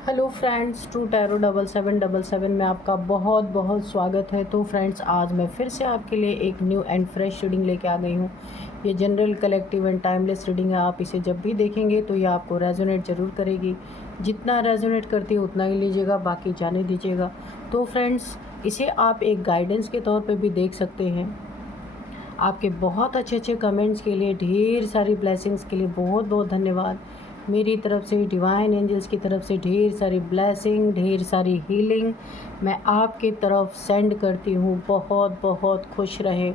Hello friends, true tarot 7777 में आपका बहुत बहुत स्वागत है। तो फ्रेंड्स, आज मैं फिर से आपके लिए एक न्यू एंड फ्रेश रीडिंग लेके आ गई हूँ। ये general, collective and timeless reading है। आप इसे जब भी देखेंगे तो ये आपको रेजोनेट ज़रूर करेगी। जितना रेजोनेट करती है उतना ही लीजिएगा, बाकी जाने दीजिएगा। तो फ्रेंड्स, इसे आप एक गाइडेंस के तौर पर भी देख सकते हैं। आपके बहुत अच्छे अच्छे कमेंट्स के लिए, ढेर सारी ब्लेसिंग्स के लिए बहुत बहुत धन्यवाद। मेरी तरफ से, डिवाइन एंजल्स की तरफ से ढेर सारी ब्लेसिंग, ढेर सारी हीलिंग मैं आपकी तरफ सेंड करती हूँ। बहुत बहुत खुश रहें,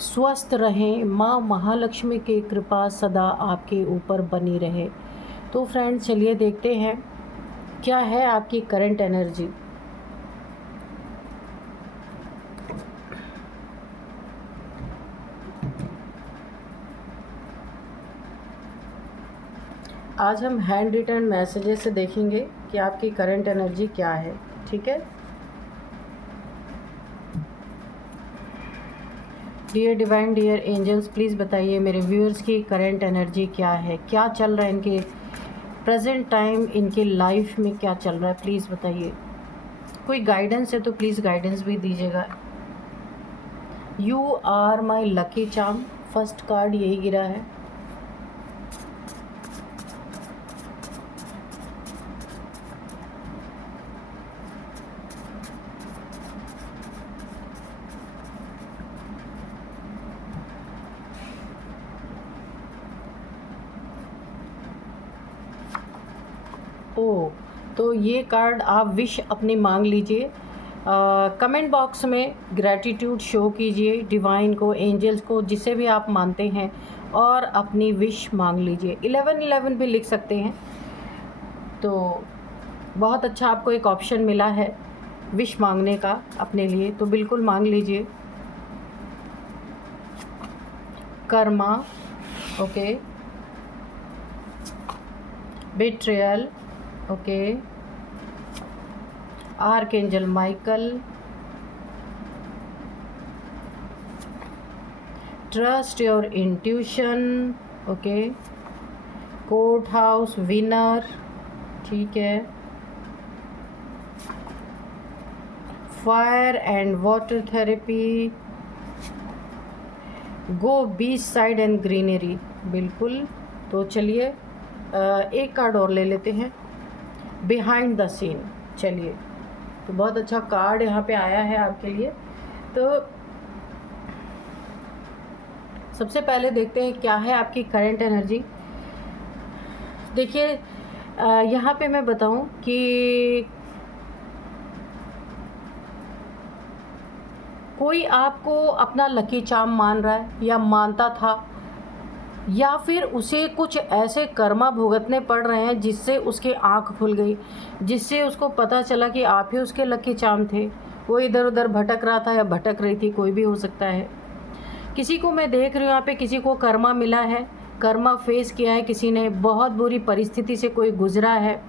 स्वस्थ रहें। माँ महालक्ष्मी की कृपा सदा आपके ऊपर बनी रहे। तो फ्रेंड्स, चलिए देखते हैं क्या है आपकी करंट एनर्जी। आज हम हैंड रिटन मैसेजेस से देखेंगे कि आपकी करंट एनर्जी क्या है। ठीक है। Dear divine, dear angels, please बताइए मेरे व्यूअर्स की करंट एनर्जी क्या है, क्या चल रहा है इनके प्रेजेंट टाइम, इनकी लाइफ में क्या चल रहा है, प्लीज़ बताइए। कोई गाइडेंस है तो प्लीज़ गाइडेंस भी दीजिएगा। You are my lucky charm, first card यही गिरा है। ओ, तो ये कार्ड आप विश अपनी मांग लीजिए। कमेंट बॉक्स में ग्रैटिट्यूड शो कीजिए डिवाइन को, एंजल्स को, जिसे भी आप मानते हैं, और अपनी विश मांग लीजिए। 1111 भी लिख सकते हैं। तो बहुत अच्छा आपको एक ऑप्शन मिला है विश मांगने का अपने लिए, तो बिल्कुल मांग लीजिए। Karma, okay, betrayal, okay, archangel Michael, trust your intuition, okay, court house winner, ठीक है, fire and water therapy, go beach side and greenery, बिल्कुल। तो चलिए एक कार्ड और ले लेते हैं, बिहाइंड द सीन। चलिए, तो बहुत अच्छा कार्ड यहाँ पे आया है आपके लिए। तो सबसे पहले देखते हैं क्या है आपकी करंट एनर्जी। देखिए, यहाँ पे मैं बताऊँ कि कोई आपको अपना लकी चार्म मान रहा है या मानता था, या फिर उसे कुछ ऐसे कर्मा भुगतने पड़ रहे हैं जिससे उसकी आंख खुल गई, जिससे उसको पता चला कि आप ही उसके लकी चार्म थे। वो इधर उधर भटक रहा था या भटक रही थी, कोई भी हो सकता है। किसी को मैं देख रही हूँ यहाँ पे, किसी को कर्मा मिला है, कर्मा फेस किया है, किसी ने बहुत बुरी परिस्थिति से कोई गुजरा है।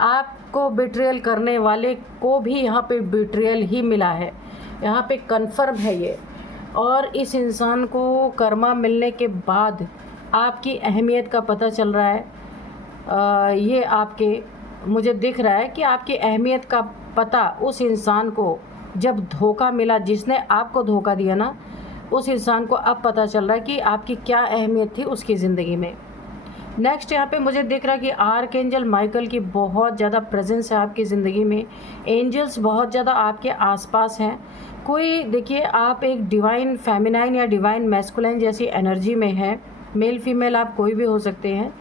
आपको बिट्रियल करने वाले को भी यहाँ पे बिट्रियल ही मिला है, यहाँ पे कन्फर्म है ये। और इस इंसान को कर्मा मिलने के बाद आपकी अहमियत का पता चल रहा है। ये आपके, मुझे दिख रहा है कि आपकी अहमियत का पता उस इंसान को जब धोखा मिला, जिसने आपको धोखा दिया ना, उस इंसान को अब पता चल रहा है कि आपकी क्या अहमियत थी उसकी ज़िंदगी में। नेक्स्ट यहाँ पे मुझे दिख रहा है कि आर्कएंजल माइकल की बहुत ज़्यादा प्रेजेंस है आपकी ज़िंदगी में। एंजल्स बहुत ज़्यादा आपके आसपास हैं। कोई, देखिए, आप एक डिवाइन फेमिनाइन या डिवाइन मैस्कुलाइन जैसी एनर्जी में है। मेल फीमेल आप कोई भी हो सकते हैं।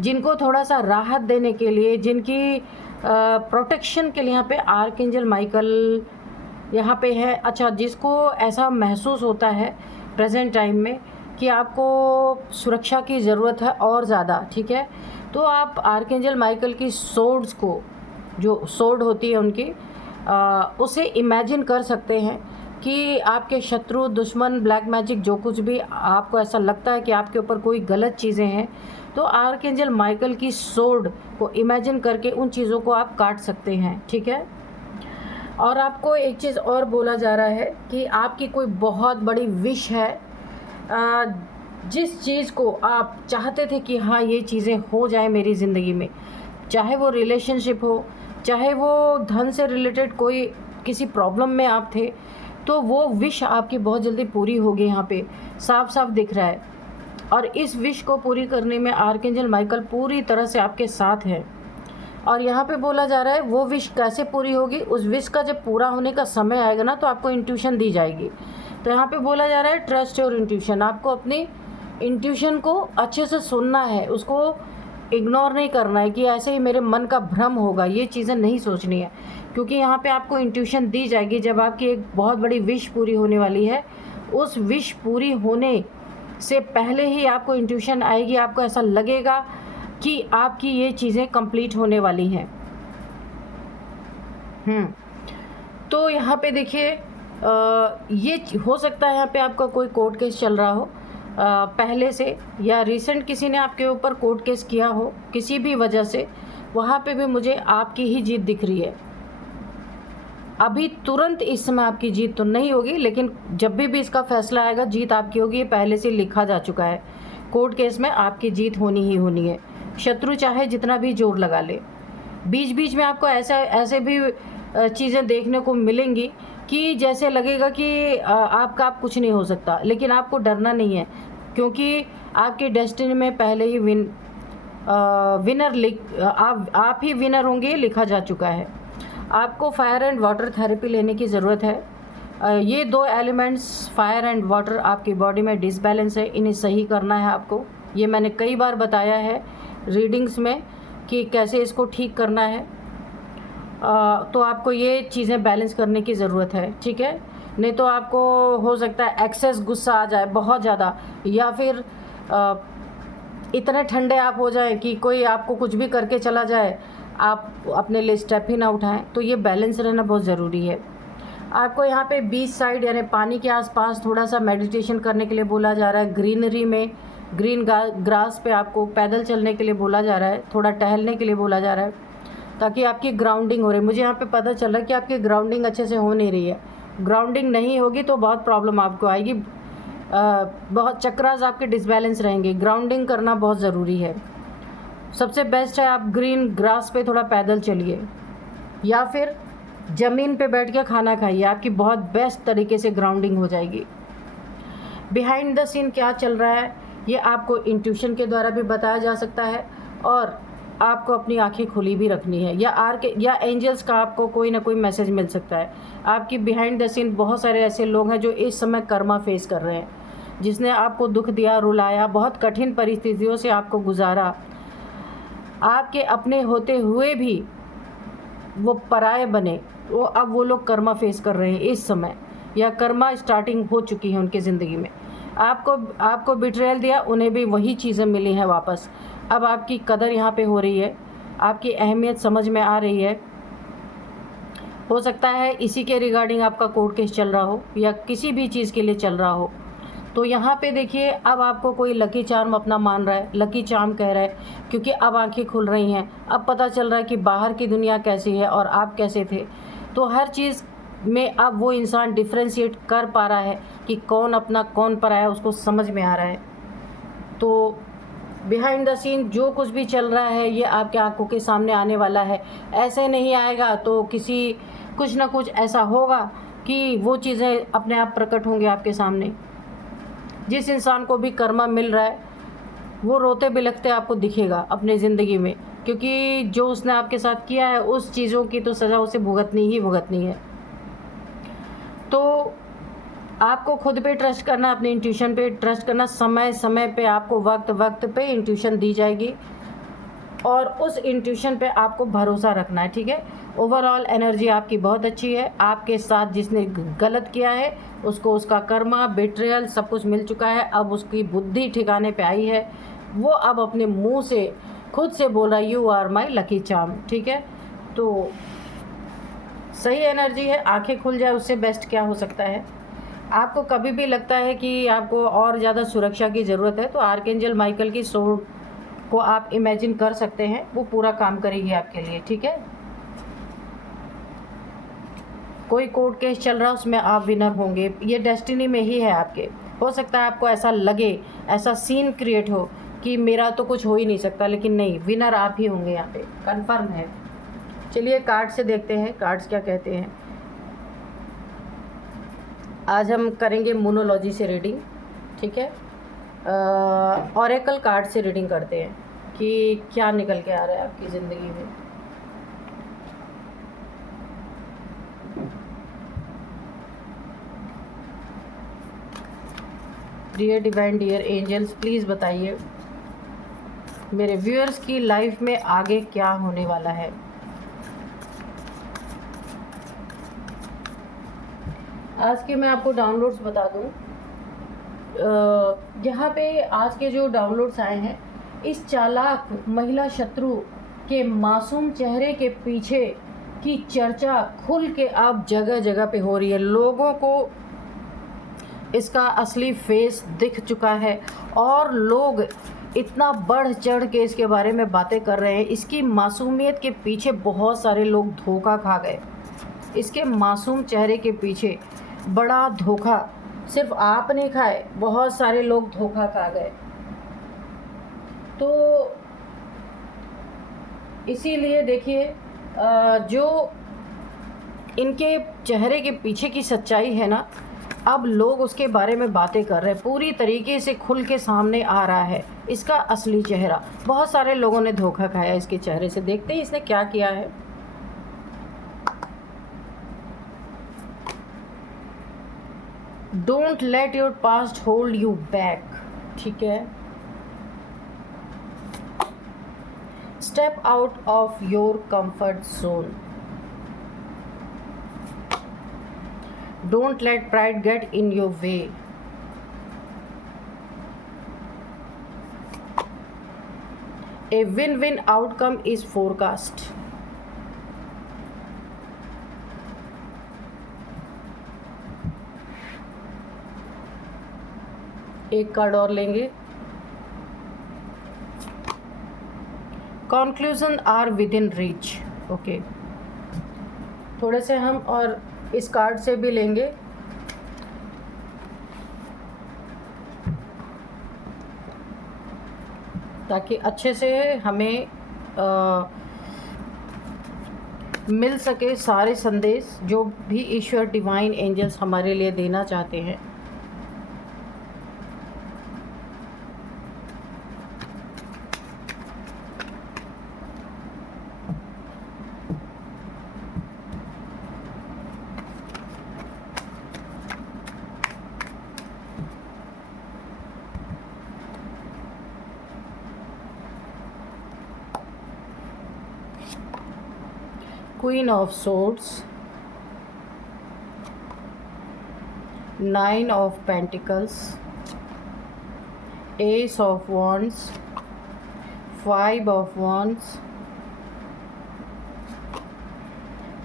जिनको थोड़ा सा राहत देने के लिए, जिनकी प्रोटेक्शन के लिए यहाँ पे आर्कएंजल माइकल यहाँ पे है। अच्छा, जिसको ऐसा महसूस होता है प्रेजेंट टाइम में कि आपको सुरक्षा की ज़रूरत है और ज़्यादा, ठीक है, तो आप आर्कएंजल माइकल की सोर्ड्स को, जो सोर्ड होती है उनकी, उसे इमेजिन कर सकते हैं कि आपके शत्रु, दुश्मन, ब्लैक मैजिक, जो कुछ भी आपको ऐसा लगता है कि आपके ऊपर कोई गलत चीज़ें हैं, तो आर्कएंजल माइकल की सोर्ड को इमेजिन करके उन चीज़ों को आप काट सकते हैं, ठीक है। और आपको एक चीज़ और बोला जा रहा है कि आपकी कोई बहुत बड़ी विश है जिस चीज़ को आप चाहते थे कि हाँ ये चीज़ें हो जाए मेरी ज़िंदगी में, चाहे वो रिलेशनशिप हो, चाहे वो धन से रिलेटेड कोई किसी प्रॉब्लम में आप थे, तो वो विश आपकी बहुत जल्दी पूरी होगी। यहाँ पे साफ साफ दिख रहा है। और इस विश को पूरी करने में आर्कएंजल माइकल पूरी तरह से आपके साथ है। और यहाँ पे बोला जा रहा है वो विश कैसे पूरी होगी, उस विश का जब पूरा होने का समय आएगा ना, तो आपको इंट्यूशन दी जाएगी। तो यहाँ पे बोला जा रहा है ट्रस्ट योर इंट्यूशन। आपको अपनी इंट्यूशन को अच्छे से सुनना है, उसको इग्नोर नहीं करना है कि ऐसे ही मेरे मन का भ्रम होगा, ये चीज़ें नहीं सोचनी है। क्योंकि यहाँ पे आपको इंट्यूशन दी जाएगी जब आपकी एक बहुत बड़ी विश पूरी होने वाली है। उस विश पूरी होने से पहले ही आपको इंट्यूशन आएगी, आपको ऐसा लगेगा कि आपकी ये चीज़ें कंप्लीट होने वाली हैं। तो यहाँ पे देखिए ये हो सकता है यहाँ पे आपका कोई कोर्ट केस चल रहा हो पहले से, या रिसेंट किसी ने आपके ऊपर कोर्ट केस किया हो किसी भी वजह से, वहाँ पे भी मुझे आपकी ही जीत दिख रही है। अभी तुरंत इस समय आपकी जीत तो नहीं होगी, लेकिन जब भी इसका फैसला आएगा जीत आपकी होगी। ये पहले से लिखा जा चुका है, कोर्ट केस में आपकी जीत होनी ही होनी है। शत्रु चाहे जितना भी जोर लगा ले, बीच बीच में आपको ऐसे भी चीज़ें देखने को मिलेंगी कि जैसे लगेगा कि आपका आप कुछ नहीं हो सकता, लेकिन आपको डरना नहीं है, क्योंकि आपकी डेस्टिनी में पहले ही आप ही विनर होंगे, लिखा जा चुका है। आपको फायर एंड वाटर थेरेपी लेने की ज़रूरत है। ये दो एलिमेंट्स फायर एंड वाटर आपकी बॉडी में डिसबैलेंस है, इन्हें सही करना है आपको। ये मैंने कई बार बताया है रीडिंग्स में कि कैसे इसको ठीक करना है। तो आपको ये चीज़ें बैलेंस करने की ज़रूरत है, ठीक है। नहीं तो आपको हो सकता है एक्सेस गुस्सा आ जाए बहुत ज़्यादा, या फिर इतने ठंडे आप हो जाएं कि कोई आपको कुछ भी करके चला जाए, आप अपने लिए स्टेप ही ना उठाएं। तो ये बैलेंस रहना बहुत ज़रूरी है। आपको यहाँ पे बीच साइड यानी पानी के आसपास थोड़ा सा मेडिटेशन करने के लिए बोला जा रहा है। ग्रीनरी में ग्रीन ग्रास पे आपको पैदल चलने के लिए बोला जा रहा है, थोड़ा टहलने के लिए बोला जा रहा है, ताकि आपकी ग्राउंडिंग हो रही है। मुझे यहाँ पे पता चल रहा है कि आपकी ग्राउंडिंग अच्छे से हो नहीं रही है। ग्राउंडिंग नहीं होगी तो बहुत प्रॉब्लम आपको आएगी, बहुत चक्रास आपके डिसबैलेंस रहेंगे। ग्राउंडिंग करना बहुत ज़रूरी है। सबसे बेस्ट है आप ग्रीन ग्रास पे थोड़ा पैदल चलिए, या फिर ज़मीन पे बैठ के खाना खाइए, आपकी बहुत बेस्ट तरीके से ग्राउंडिंग हो जाएगी। बिहाइंड द सीन क्या चल रहा है ये आपको इंट्यूशन के द्वारा भी बताया जा सकता है, और आपको अपनी आंखें खुली भी रखनी है, या एंजल्स का आपको कोई ना कोई मैसेज मिल सकता है। आपकी बिहाइंड द सीन बहुत सारे ऐसे लोग हैं जो इस समय कर्मा फेस कर रहे हैं, जिसने आपको दुख दिया, रुलाया, बहुत कठिन परिस्थितियों से आपको गुजारा। आपके अपने होते हुए भी वो पराये बने, अब वो लोग कर्मा फेस कर रहे हैं इस समय, या कर्मा स्टार्टिंग हो चुकी है उनकी ज़िंदगी में। आपको बिट्रेयल दिया, उन्हें भी वही चीज़ें मिली हैं वापस। अब आपकी कदर यहाँ पे हो रही है, आपकी अहमियत समझ में आ रही है। हो सकता है इसी के रिगार्डिंग आपका कोर्ट केस चल रहा हो, या किसी भी चीज़ के लिए चल रहा हो। तो यहाँ पे देखिए अब आपको कोई लकी चार्म अपना मान रहा है, लकी चार्म कह रहा है, क्योंकि अब आंखें खुल रही हैं। अब पता चल रहा है कि बाहर की दुनिया कैसी है और आप कैसे थे। तो हर चीज़ में अब वो इंसान डिफ्रेंशिएट कर पा रहा है कि कौन अपना कौन पराया, उसको समझ में आ रहा है। तो बिहाइंड द सीन जो कुछ भी चल रहा है ये आपके आंखों के सामने आने वाला है। ऐसे नहीं आएगा तो कुछ ना कुछ ऐसा होगा कि वो चीज़ें अपने आप प्रकट होंगे आपके सामने। जिस इंसान को भी कर्मा मिल रहा है वो रोते बिलखते आपको दिखेगा अपने ज़िंदगी में, क्योंकि जो उसने आपके साथ किया है उस चीज़ों की तो सज़ा उसे भुगतनी ही भुगतनी है। तो आपको खुद पे ट्रस्ट करना, अपने इंट्यूशन पे ट्रस्ट करना। समय समय पे आपको वक्त पे इंट्यूशन दी जाएगी, और उस इंट्यूशन पे आपको भरोसा रखना है, ठीक है। ओवरऑल एनर्जी आपकी बहुत अच्छी है। आपके साथ जिसने गलत किया है उसको उसका कर्मा, बिट्रेयल सब कुछ मिल चुका है। अब उसकी बुद्धि ठिकाने पे आई है, वो अब अपने मुंह से खुद से बोल रहा है you are my lucky charm, ठीक है। तो सही एनर्जी है, आंखें खुल जाए उससे बेस्ट क्या हो सकता है। आपको कभी भी लगता है कि आपको और ज़्यादा सुरक्षा की ज़रूरत है तो आर्कएंजल माइकल की सोर्ड को आप इमेजिन कर सकते हैं, वो पूरा काम करेगी आपके लिए, ठीक है। कोई कोर्ट केस चल रहा है उसमें आप विनर होंगे, ये डेस्टिनी में ही है आपके। हो सकता है आपको ऐसा लगे, ऐसा सीन क्रिएट हो कि मेरा तो कुछ हो ही नहीं सकता, लेकिन नहीं, विनर आप ही होंगे यहाँ पे, कंफर्म है। चलिए कार्ड से देखते हैं कार्ड्स क्या कहते हैं। आज हम करेंगे मोनोलॉजी से रीडिंग, ठीक है। ऑरेकल कार्ड से रीडिंग करते हैं कि क्या निकल के आ रहा है आपकी ज़िंदगी में। Dear divine, dear angels, please बताइए मेरे व्यूअर्स की लाइफ में आगे क्या होने वाला है। आज के मैं आपको डाउनलोड्स बता दूं। यहाँ पे आज के जो डाउनलोड्स आए हैं, इस चालाक महिला शत्रु के मासूम चेहरे के पीछे की चर्चा खुल के अब जगह जगह पे हो रही है। लोगों को इसका असली फेस दिख चुका है और लोग इतना बढ़ चढ़ के इसके बारे में बातें कर रहे हैं। इसकी मासूमियत के पीछे बहुत सारे लोग धोखा खा गए। इसके मासूम चेहरे के पीछे बड़ा धोखा सिर्फ आप नहीं खाए, बहुत सारे लोग धोखा खा गए। तो इसीलिए देखिए, जो इनके चेहरे के पीछे की सच्चाई है ना, अब लोग उसके बारे में बातें कर रहे हैं, पूरी तरीके से खुल के सामने आ रहा है इसका असली चेहरा। बहुत सारे लोगों ने धोखा खाया इसके चेहरे से। देखते हैं इसने क्या किया है। Don't let your past hold you back, ठीक है। Step out of your comfort zone. Don't let pride get in your way. A win-win outcome is forecast. एक कार्ड और लेंगे। Conclusion are within reach. Okay, थोड़े से हम और इस कार्ड से भी लेंगे। ताकि अच्छे से हमें मिल सके सारे संदेश जो भी ईश्वर डिवाइन एंजल्स हमारे लिए देना चाहते हैं। Queen of Swords, Nine of Pentacles, Ace of Wands, Five of Wands,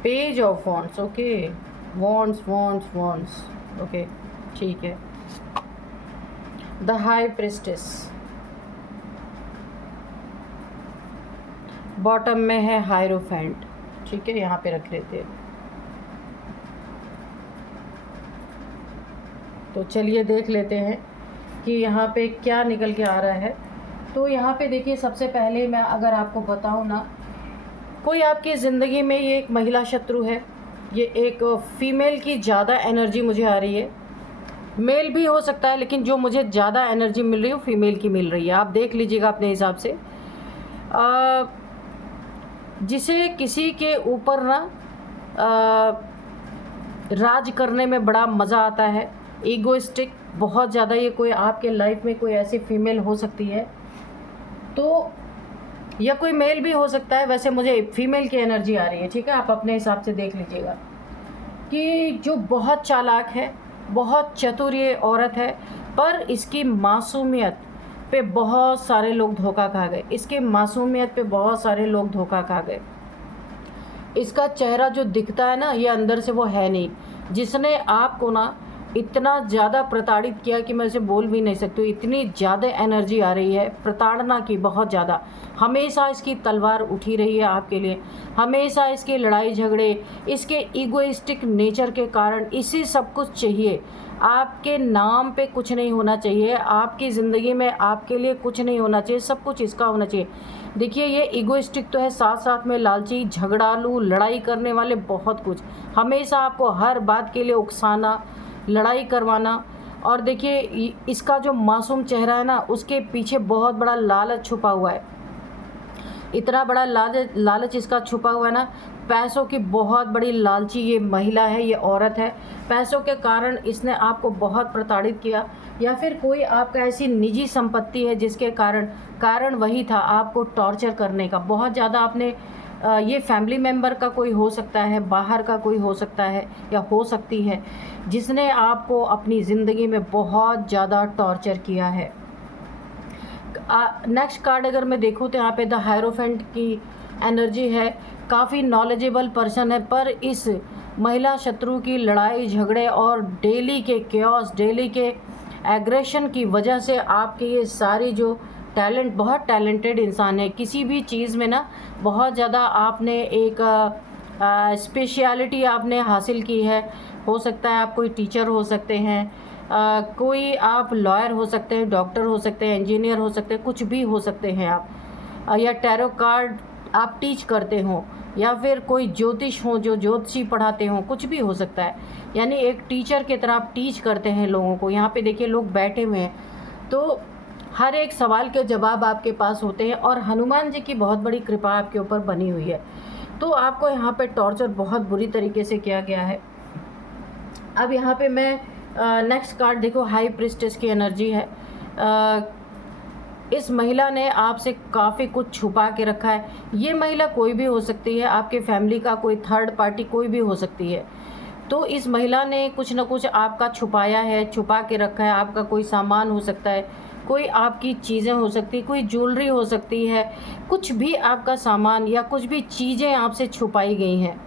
Page of Wands, okay, Wands, okay, ठीक है। The High Priestess, बॉटम में है हायरोफेंट, ठीक है, यहाँ पे रख लेते हैं। तो चलिए देख लेते हैं कि यहाँ पे क्या निकल के आ रहा है। तो यहाँ पे देखिए, सबसे पहले मैं अगर आपको बताऊँ ना, कोई आपकी ज़िंदगी में ये एक महिला शत्रु है। ये एक फीमेल की ज़्यादा एनर्जी मुझे आ रही है, मेल भी हो सकता है, लेकिन जो मुझे ज़्यादा एनर्जी मिल रही है वो फीमेल की मिल रही है। आप देख लीजिएगा अपने हिसाब से। जिसे किसी के ऊपर ना राज करने में बड़ा मज़ा आता है, ईगोइस्टिक बहुत ज़्यादा। ये कोई आपके लाइफ में कोई ऐसी फीमेल हो सकती है, तो या कोई मेल भी हो सकता है। वैसे मुझे फीमेल की एनर्जी आ रही है, ठीक है। आप अपने हिसाब से देख लीजिएगा कि जो बहुत चालाक है, बहुत चतुर ये औरत है, पर इसकी मासूमियत पे बहुत सारे लोग धोखा खा गए। इसके मासूमियत पे बहुत सारे लोग धोखा खा गए। इसका चेहरा जो दिखता है ना, ये अंदर से वो है नहीं। जिसने आपको ना इतना ज़्यादा प्रताड़ित किया कि मैं उसे बोल भी नहीं सकती हूँ। इतनी ज़्यादा एनर्जी आ रही है प्रताड़ना की, बहुत ज़्यादा। हमेशा इसकी तलवार उठी रही है आपके लिए, हमेशा इसके लड़ाई झगड़े, इसके ईगोइस्टिक नेचर के कारण इसी सब कुछ चाहिए। आपके नाम पे कुछ नहीं होना चाहिए, आपकी ज़िंदगी में आपके लिए कुछ नहीं होना चाहिए, सब कुछ इसका होना चाहिए। देखिए ये ईगोइस्टिक तो है, साथ साथ में लालची, झगड़ालू, लड़ाई करने वाले, बहुत कुछ। हमेशा आपको हर बात के लिए उकसाना, लड़ाई करवाना। और देखिए इसका जो मासूम चेहरा है ना, उसके पीछे बहुत बड़ा लालच छुपा हुआ है। इतना बड़ा लालच इसका छुपा हुआ है ना, पैसों की बहुत बड़ी लालची ये महिला है, ये औरत है। पैसों के कारण इसने आपको बहुत प्रताड़ित किया, या फिर कोई आपका ऐसी निजी संपत्ति है जिसके कारण वही था आपको टॉर्चर करने का। बहुत ज़्यादा आपने ये फैमिली मेम्बर का कोई हो सकता है, बाहर का कोई हो सकता है या हो सकती है, जिसने आपको अपनी ज़िंदगी में बहुत ज़्यादा टॉर्चर किया है। नेक्स्ट कार्ड अगर मैं देखूँ तो यहाँ पे द हायरोफेंट की एनर्जी है। काफ़ी नॉलेजेबल पर्सन है, पर इस महिला शत्रु की लड़ाई झगड़े और डेली के केओस, डेली के एग्रेशन की वजह से आपके ये सारी जो टैलेंट, बहुत टैलेंटेड इंसान है किसी भी चीज़ में ना, बहुत ज़्यादा आपने एक स्पेशलिटी आपने हासिल की है। हो सकता है आप कोई टीचर हो सकते हैं, कोई आप लॉयर हो सकते हैं, डॉक्टर हो सकते हैं, इंजीनियर हो सकते हैं, कुछ भी हो सकते हैं आप, या टैरो कार्ड आप टीच करते हो, या फिर कोई ज्योतिष हो जो ज्योतिषी पढ़ाते हो, कुछ भी हो सकता है। यानी एक टीचर की तरह आप टीच करते हैं लोगों को। यहाँ पे देखिए लोग बैठे हुए हैं, तो हर एक सवाल के जवाब आपके पास होते हैं, और हनुमान जी की बहुत बड़ी कृपा आपके ऊपर बनी हुई है। तो आपको यहाँ पे टॉर्चर बहुत बुरी तरीके से किया गया है। अब यहाँ पे मैं नेक्स्ट कार्ड देखो, हाई प्रिस्टेस की एनर्जी है। इस महिला ने आपसे काफ़ी कुछ छुपा के रखा है। ये महिला कोई भी हो सकती है, आपके फैमिली का कोई थर्ड पार्टी कोई भी हो सकती है। तो इस महिला ने कुछ ना कुछ आपका छुपाया है, छुपा के रखा है। आपका कोई सामान हो सकता है, कोई आपकी चीज़ें हो सकती, कोई ज्वेलरी हो सकती है, कुछ भी आपका सामान या कुछ भी चीज़ें आपसे छुपाई गई हैं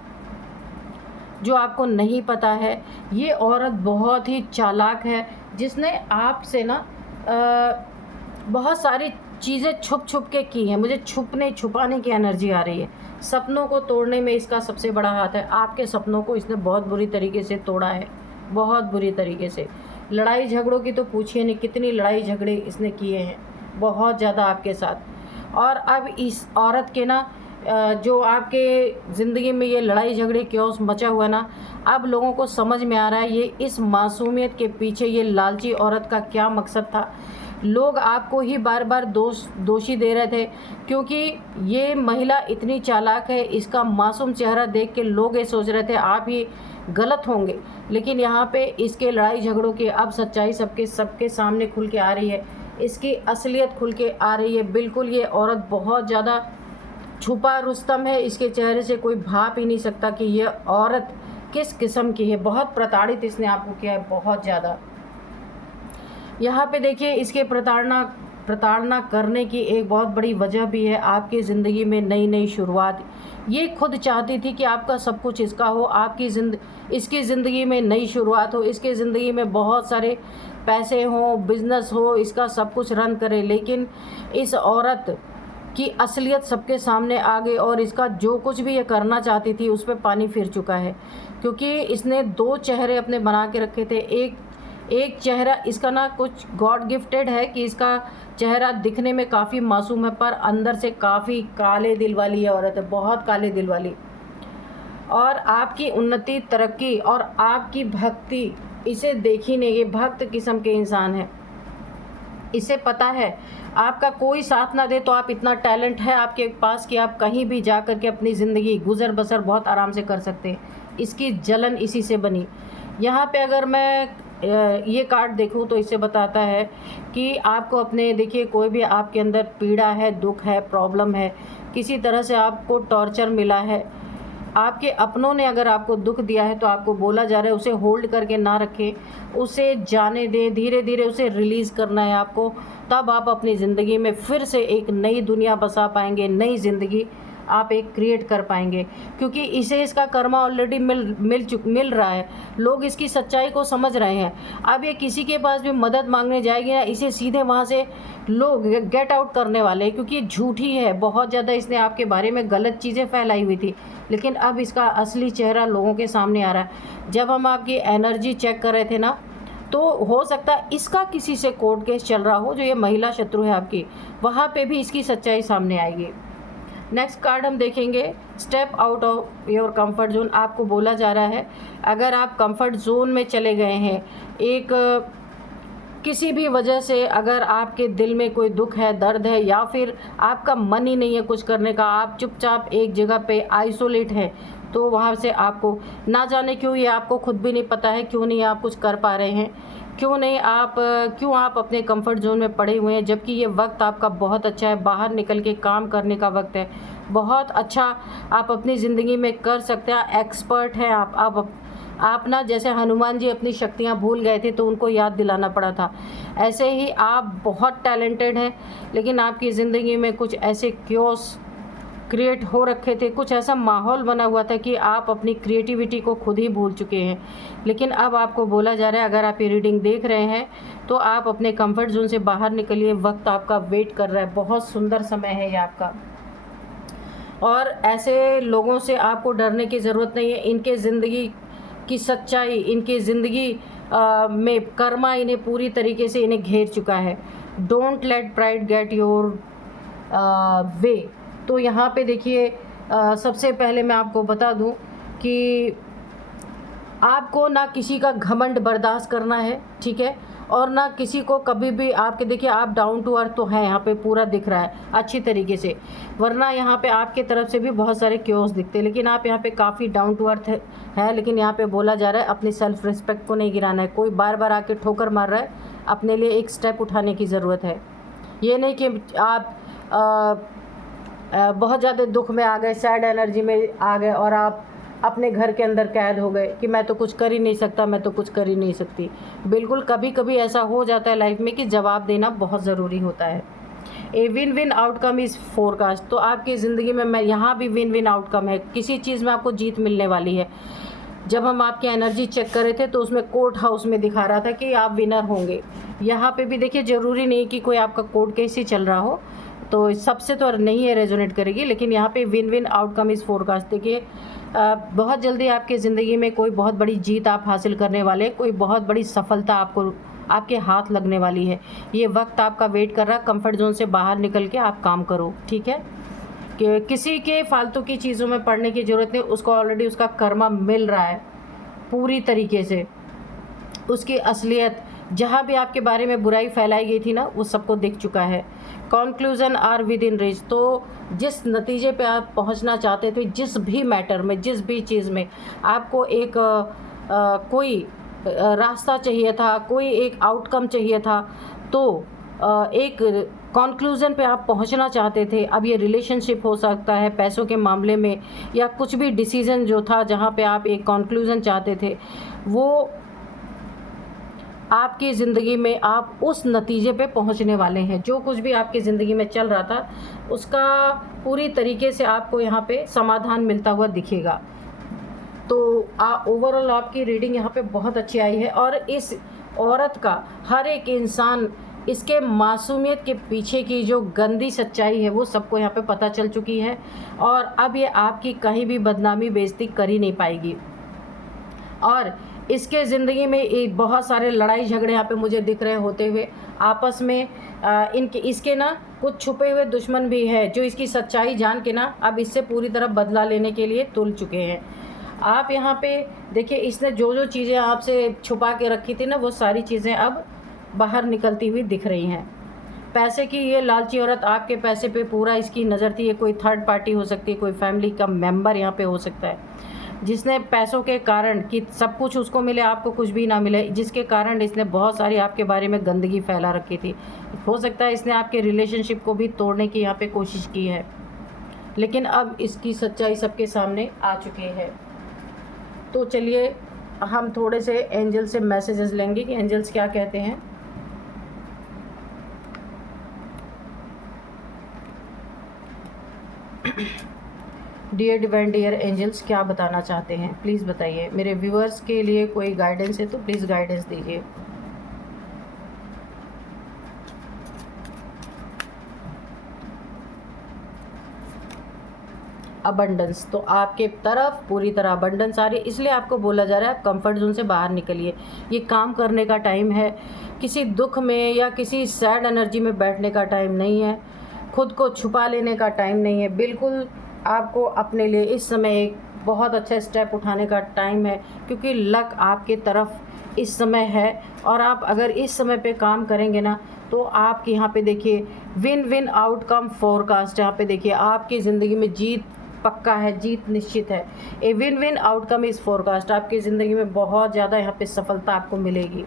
जो आपको नहीं पता है। ये औरत बहुत ही चालाक है, जिसने आपसे ना बहुत सारी चीज़ें छुप छुप के की हैं। मुझे छुपाने की एनर्जी आ रही है। सपनों को तोड़ने में इसका सबसे बड़ा हाथ है। आपके सपनों को इसने बहुत बुरी तरीके से तोड़ा है, बहुत बुरी तरीके से। लड़ाई झगड़ों की तो पूछिए नहीं, कितनी लड़ाई झगड़े इसने किए हैं, बहुत ज़्यादा आपके साथ। और अब इस औरत के ना जो आपके ज़िंदगी में ये लड़ाई झगड़े क्यों मचा हुआ ना, अब लोगों को समझ में आ रहा है ये इस मासूमियत के पीछे ये लालची औरत का क्या मकसद था। लोग आपको ही बार बार दोषी दे रहे थे, क्योंकि ये महिला इतनी चालाक है। इसका मासूम चेहरा देख के लोग ये सोच रहे थे आप ही गलत होंगे, लेकिन यहाँ पे इसके लड़ाई झगड़ों की अब सच्चाई सबके सामने खुल के आ रही है। इसकी असलियत खुल के आ रही है। बिल्कुल ये औरत बहुत ज़्यादा छुपा रुस्तम है। इसके चेहरे से कोई भाप ही नहीं सकता कि ये औरत किस किस्म की है। बहुत प्रताड़ित इसने आपको किया है, बहुत ज़्यादा। यहाँ पे देखिए इसके प्रताड़ना करने की एक बहुत बड़ी वजह भी है, आपकी ज़िंदगी में नई शुरुआत। ये खुद चाहती थी कि आपका सब कुछ इसका हो, इसकी ज़िंदगी में नई शुरुआत हो, इसके ज़िंदगी में बहुत सारे पैसे हों, बिज़नेस हो, इसका सब कुछ रन करे। लेकिन इस औरत की असलियत सबके सामने आ गई, और इसका जो कुछ भी ये करना चाहती थी उस पर पानी फिर चुका है। क्योंकि इसने दो चेहरे अपने बना के रखे थे। एक चेहरा इसका ना कुछ गॉड गिफ्टेड है कि इसका चेहरा दिखने में काफ़ी मासूम है, पर अंदर से काफ़ी काले दिल वाली औरत है, बहुत काले दिल वाली। और आपकी उन्नति, तरक्की और आपकी भक्ति इसे देखी नहीं। ये भक्त किस्म के इंसान है। इसे पता है आपका कोई साथ ना दे तो आप, इतना टैलेंट है आपके पास कि आप कहीं भी जा कर के अपनी ज़िंदगी गुजर बसर बहुत आराम से कर सकते हैं। इसकी जलन इसी से बनी। यहाँ पे अगर मैं ये कार्ड देखूँ तो इससे बताता है कि आपको अपने, देखिए कोई भी आपके अंदर पीड़ा है, दुख है, प्रॉब्लम है, किसी तरह से आपको टॉर्चर मिला है, आपके अपनों ने अगर आपको दुख दिया है तो आपको बोला जा रहा है उसे होल्ड करके ना रखें, उसे जाने दें, धीरे धीरे उसे रिलीज़ करना है आपको। तब आप अपनी ज़िंदगी में फिर से एक नई दुनिया बसा पाएंगे, नई ज़िंदगी आप एक क्रिएट कर पाएंगे, क्योंकि इसे इसका कर्मा ऑलरेडी मिल रहा है। लोग इसकी सच्चाई को समझ रहे हैं। अब ये किसी के पास भी मदद मांगने जाएगी ना, इसे सीधे वहाँ से लोग गेट आउट करने वाले हैं, क्योंकि ये झूठी है। बहुत ज़्यादा इसने आपके बारे में गलत चीज़ें फैलाई हुई थी, लेकिन अब इसका असली चेहरा लोगों के सामने आ रहा है। जब हम आपकी एनर्जी चेक कर रहे थे ना, तो हो सकता है इसका किसी से कोर्ट केस चल रहा हो, जो ये महिला शत्रु है आपकी, वहाँ पे भी इसकी सच्चाई सामने आएगी। नेक्स्ट कार्ड हम देखेंगे, step out of your comfort zone. आपको बोला जा रहा है, अगर आप कंफर्ट जोन में चले गए हैं, एक किसी भी वजह से, अगर आपके दिल में कोई दुख है, दर्द है, या फिर आपका मन ही नहीं है कुछ करने का, आप चुपचाप एक जगह पे आइसोलेट है, तो वहाँ से आपको ना जाने क्यों, ये आपको खुद भी नहीं पता है क्यों नहीं आप कुछ कर पा रहे हैं, क्यों आप अपने कंफर्ट जोन में पड़े हुए हैं, जबकि ये वक्त आपका बहुत अच्छा है, बाहर निकल के काम करने का वक्त है, बहुत अच्छा आप अपनी ज़िंदगी में कर सकते हैं, एक्सपर्ट हैं आप ना, जैसे हनुमान जी अपनी शक्तियाँ भूल गए थे तो उनको याद दिलाना पड़ा था, ऐसे ही आप बहुत टैलेंटेड हैं, लेकिन आपकी ज़िंदगी में कुछ ऐसे क्योस क्रिएट हो रखे थे, कुछ ऐसा माहौल बना हुआ था कि आप अपनी क्रिएटिविटी को खुद ही भूल चुके हैं। लेकिन अब आपको बोला जा रहा है, अगर आप ये रीडिंग देख रहे हैं तो आप अपने कंफर्ट जोन से बाहर निकलिए, वक्त आपका वेट कर रहा है, बहुत सुंदर समय है ये आपका। और ऐसे लोगों से आपको डरने की ज़रूरत नहीं है, इनके ज़िंदगी की सच्चाई, इनकी ज़िंदगी में कर्मा इन्हें पूरी तरीके से इन्हें घेर चुका है। Don't let pride get your way. तो यहाँ पे देखिए, सबसे पहले मैं आपको बता दूं कि आपको ना किसी का घमंड बर्दाश्त करना है, ठीक है, और ना किसी को कभी भी आपके, देखिए आप डाउन टू अर्थ तो हैं, यहाँ पे पूरा दिख रहा है अच्छी तरीके से, वरना यहाँ पे आपके तरफ से भी बहुत सारे क्योस दिखते हैं, लेकिन आप यहाँ पे काफ़ी डाउन टू अर्थ है। लेकिन यहाँ पे बोला जा रहा है अपनी सेल्फ रिस्पेक्ट को नहीं गिराना है। कोई बार बार आके ठोकर मार रहा है, अपने लिए एक स्टेप उठाने की ज़रूरत है। ये नहीं कि आप बहुत ज़्यादा दुख में आ गए, सैड एनर्जी में आ गए और आप अपने घर के अंदर कैद हो गए कि मैं तो कुछ कर ही नहीं सकता, मैं तो कुछ कर ही नहीं सकती। बिल्कुल, कभी कभी ऐसा हो जाता है लाइफ में कि जवाब देना बहुत ज़रूरी होता है। A win win outcome is forecast. तो आपकी ज़िंदगी में मैं यहाँ भी विन विन आउटकम है, किसी चीज़ में आपको जीत मिलने वाली है। जब हम आपकी एनर्जी चेक कर रहे थे तो उसमें कोर्ट हाउस में दिखा रहा था कि आप विनर होंगे। यहाँ पे भी देखिए, ज़रूरी नहीं कि कोई आपका कोर्ट केस ही चल रहा हो, तो सबसे तो नहीं है रेजोनेट करेगी, लेकिन यहाँ पे win win outcome is forecast. देखिए, बहुत जल्दी आपकी ज़िंदगी में कोई बहुत बड़ी जीत आप हासिल करने वाले, कोई बहुत बड़ी सफलता आपके हाथ लगने वाली है। ये वक्त आपका वेट कर रहा है, कंफर्ट जोन से बाहर निकल के आप काम करो, ठीक है। कि किसी के फालतू की चीज़ों में पड़ने की ज़रूरत नहीं, उसको ऑलरेडी उसका कर्मा मिल रहा है पूरी तरीके से। उसकी असलियत, जहाँ भी आपके बारे में बुराई फैलाई गई थी ना, वो सबको दिख चुका है। Conclusion are within reach. तो जिस नतीजे पे आप पहुंचना चाहते थे, जिस भी मैटर में, जिस भी चीज़ में आपको एक कोई रास्ता चाहिए था, कोई एक आउटकम चाहिए था, तो एक कॉन्क्लूज़न पे आप पहुंचना चाहते थे। अब ये रिलेशनशिप हो सकता है, पैसों के मामले में, या कुछ भी डिसीज़न जो था जहाँ पे आप एक कॉन्क्लूज़न चाहते थे, वो आपकी ज़िंदगी में आप उस नतीजे पे पहुंचने वाले हैं। जो कुछ भी आपकी ज़िंदगी में चल रहा था, उसका पूरी तरीके से आपको यहाँ पे समाधान मिलता हुआ दिखेगा। तो ओवरऑल आपकी रीडिंग यहाँ पे बहुत अच्छी आई है, और इस औरत का हर एक इंसान, इसके मासूमियत के पीछे की जो गंदी सच्चाई है वो सबको यहाँ पे पता चल चुकी है, और अब ये आपकी कहीं भी बदनामी बेइज्जती कर ही नहीं पाएगी। और इसके ज़िंदगी में एक बहुत सारे लड़ाई झगड़े यहाँ पे मुझे दिख रहे होते हुए आपस में। इसके ना कुछ छुपे हुए दुश्मन भी है, जो इसकी सच्चाई जान के ना अब इससे पूरी तरह बदला लेने के लिए तुल चुके हैं। आप यहाँ पे देखिए, इसने जो जो चीज़ें आपसे छुपा के रखी थी ना, वो सारी चीज़ें अब बाहर निकलती हुई दिख रही हैं। पैसे की ये लालची औरत, आपके पैसे पे पूरा इसकी नज़र थी। ये कोई थर्ड पार्टी हो सकती है, कोई फैमिली का मेंबर यहाँ पे हो सकता है, जिसने पैसों के कारण कि सब कुछ उसको मिले, आपको कुछ भी ना मिले, जिसके कारण इसने बहुत सारी आपके बारे में गंदगी फैला रखी थी। हो सकता है इसने आपके रिलेशनशिप को भी तोड़ने की यहाँ पे कोशिश की है, लेकिन अब इसकी सच्चाई सबके सामने आ चुकी है। तो चलिए हम थोड़े से एंजल से मैसेजेस लेंगे कि एंजल्स क्या कहते हैं। डियर डिवाइन डियर एंजल्स क्या बताना चाहते हैं प्लीज़ बताइए। मेरे व्यूअर्स के लिए कोई गाइडेंस है तो प्लीज़ गाइडेंस दीजिए। अबंडेंस, तो आपके तरफ पूरी तरह अबंडेंस आ रही है, इसलिए आपको बोला जा रहा है आप कंफर्ट जोन से बाहर निकलिए। ये काम करने का टाइम है, किसी दुख में या किसी सैड एनर्जी में बैठने का टाइम नहीं है, खुद को छुपा लेने का टाइम नहीं है। बिल्कुल आपको अपने लिए इस समय एक बहुत अच्छा स्टेप उठाने का टाइम है, क्योंकि लक आपके तरफ इस समय है। और आप अगर इस समय पे काम करेंगे ना तो आपके यहाँ पे देखिए विन विन आउटकम फोरकास्ट, यहाँ पे देखिए आपकी ज़िंदगी में जीत पक्का है, जीत निश्चित है। A win win outcome is forecast, आपकी ज़िंदगी में बहुत ज़्यादा यहाँ पे सफलता आपको मिलेगी।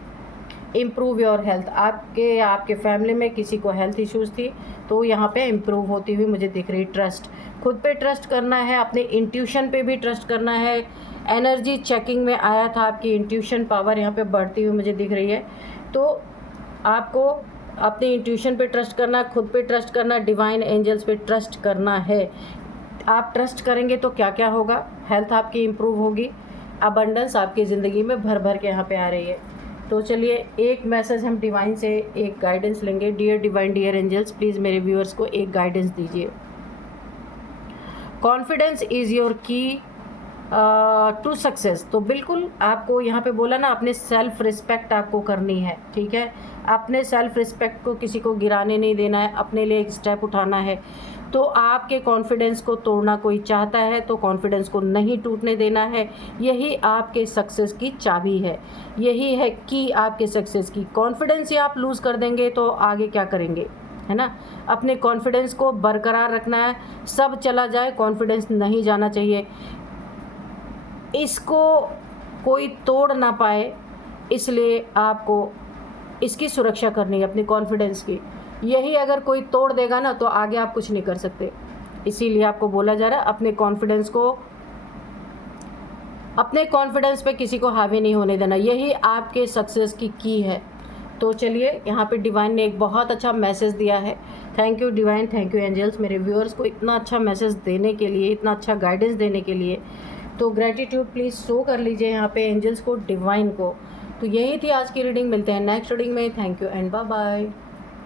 इम्प्रूव योर हेल्थ, आपके फैमिली में किसी को हेल्थ इश्यूज़ थी तो यहाँ पे इम्प्रूव होती हुई मुझे दिख रही। ट्रस्ट, खुद पे ट्रस्ट करना है, अपने इंट्यूशन पे भी ट्रस्ट करना है। एनर्जी चेकिंग में आया था, आपकी इंट्यूशन पावर यहाँ पे बढ़ती हुई मुझे दिख रही है। तो आपको अपने इंट्यूशन पे ट्रस्ट करना, खुद पे ट्रस्ट करना, डिवाइन एंजल्स पे ट्रस्ट करना है। आप ट्रस्ट करेंगे तो क्या क्या होगा, हेल्थ आपकी इम्प्रूव होगी, अबंडेंस आपकी ज़िंदगी में भर भर के यहाँ पे आ रही है। तो चलिए एक मैसेज हम डिवाइन से एक गाइडेंस लेंगे। Dear divine dear angels please मेरे व्यूअर्स को एक गाइडेंस दीजिए। Confidence is your key to success, तो बिल्कुल आपको यहाँ पे बोला ना अपने सेल्फ रिस्पेक्ट आपको करनी है, ठीक है। अपने सेल्फ रिस्पेक्ट को किसी को गिराने नहीं देना है, अपने लिए एक स्टेप उठाना है। तो आपके कॉन्फिडेंस को तोड़ना कोई चाहता है तो कॉन्फिडेंस को नहीं टूटने देना है। यही आपके सक्सेस की चाबी है, यही है की आपके सक्सेस की। कॉन्फिडेंस ही आप लूज़ कर देंगे तो आगे क्या करेंगे, है ना। अपने कॉन्फिडेंस को बरकरार रखना है, सब चला जाए कॉन्फिडेंस नहीं जाना चाहिए, इसको कोई तोड़ ना पाए, इसलिए आपको इसकी सुरक्षा करनी है अपनी कॉन्फिडेंस की। यही अगर कोई तोड़ देगा ना तो आगे आप कुछ नहीं कर सकते। इसीलिए आपको बोला जा रहा है अपने कॉन्फिडेंस पे किसी को हावी नहीं होने देना, यही आपके सक्सेस की है। तो चलिए यहाँ पे डिवाइन ने एक बहुत अच्छा मैसेज दिया है। Thank you divine, thank you angels, मेरे व्यूअर्स को इतना अच्छा मैसेज देने के लिए, इतना अच्छा गाइडेंस देने के लिए। तो ग्रेटिट्यूड प्लीज़ शो कर लीजिए यहाँ पे एंजल्स को, डिवाइन को। तो यही थी आज की रीडिंग, मिलते हैं नेक्स्ट रीडिंग में। Thank you and bye bye.